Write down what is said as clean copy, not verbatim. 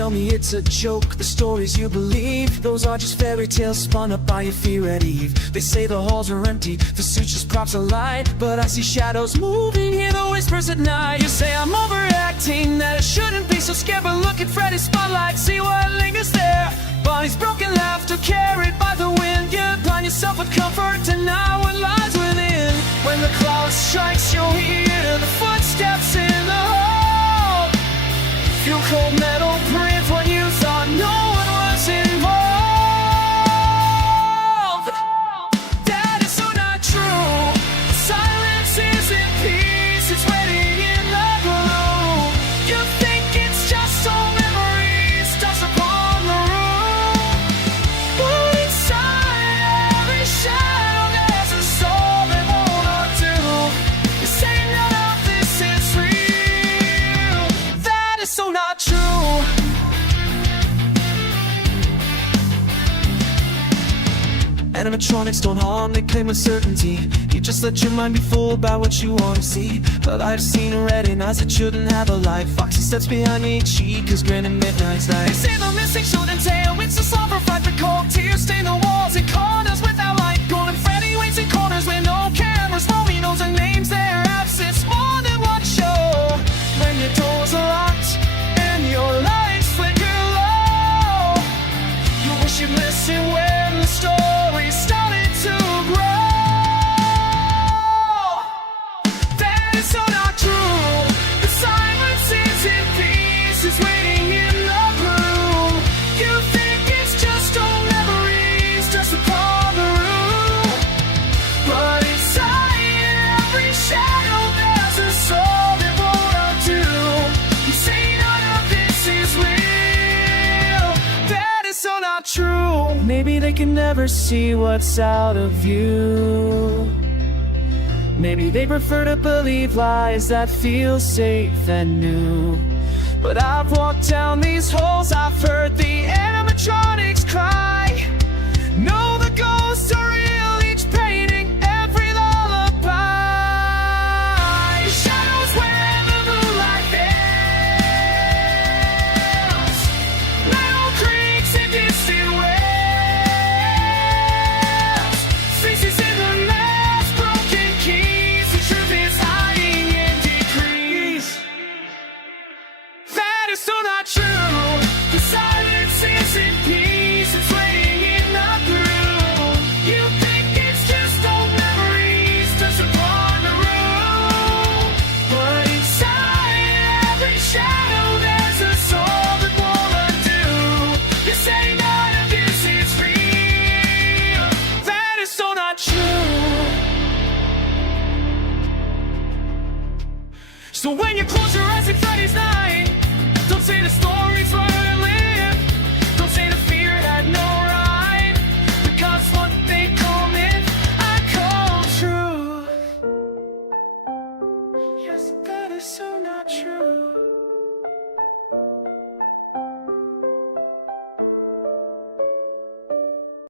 tell me it's a joke. The stories you believe, those are just fairy tales spun up by your fear at eve. They say the halls are empty, the suits just props of light, but I see shadows moving, hear the whispers at night. You say I'm overacting, that I shouldn't be so scared, but look at Freddy's spotlight, see what lingers there. Bonnie's broken laughter carried by the wind. You blind yourself with comfort, deny what lies within. When the cloud strikes, you'll hear the footsteps in the hall. Feel cold metal breathe when you thought no one was involved. That is so not true. Silence isn't peace, it's waiting in the gloom. You think it's just old memories, dust upon the room, but inside every shadow there's a soul that won't undo. You say none of this is real. That is so not true. Animatronics don't harm, they claim with certainty. You just let your mind be fooled by what you want to see. But I've seen red in eyes that shouldn't have a life. Foxy steps behind me, cheek is grinning midnight's night. They say the missing shouldn't tale, it's a somber fight for cold. Tears stain the walls and corners without light. Golden Freddy waits in corners with no cameras. Romy knows her name's their absence more than one show. When your doors are locked and your lights flicker low, you wish you'd listen when the story started to grow. That is so not true. The silence isn't peace, it's waiting in the gloom. You think it's just old memories, dust upon the room, but inside every shadow there's a soul that won't undo. You say none of this is real. That is so not true. Maybe they can never see what's out of view. Maybe they prefer to believe lies that feel safe and new. But I've walked down these halls, I've heard the animatronics cry. No, the ghosts are real, each painting every lullaby. Shadows where the moonlight fails, metal creaks and distant wails, faces in the mask, broken keys. The truth is hiding in decrees. That is so not true. The silence isn't peace, it's waiting in the gloom. You think it's just old memories, dust upon the room, but inside every shadow there's a soul that won't undo. You say none of this is real. That is so not true. So when you close your eyes at Freddy's night, don't say the story's right.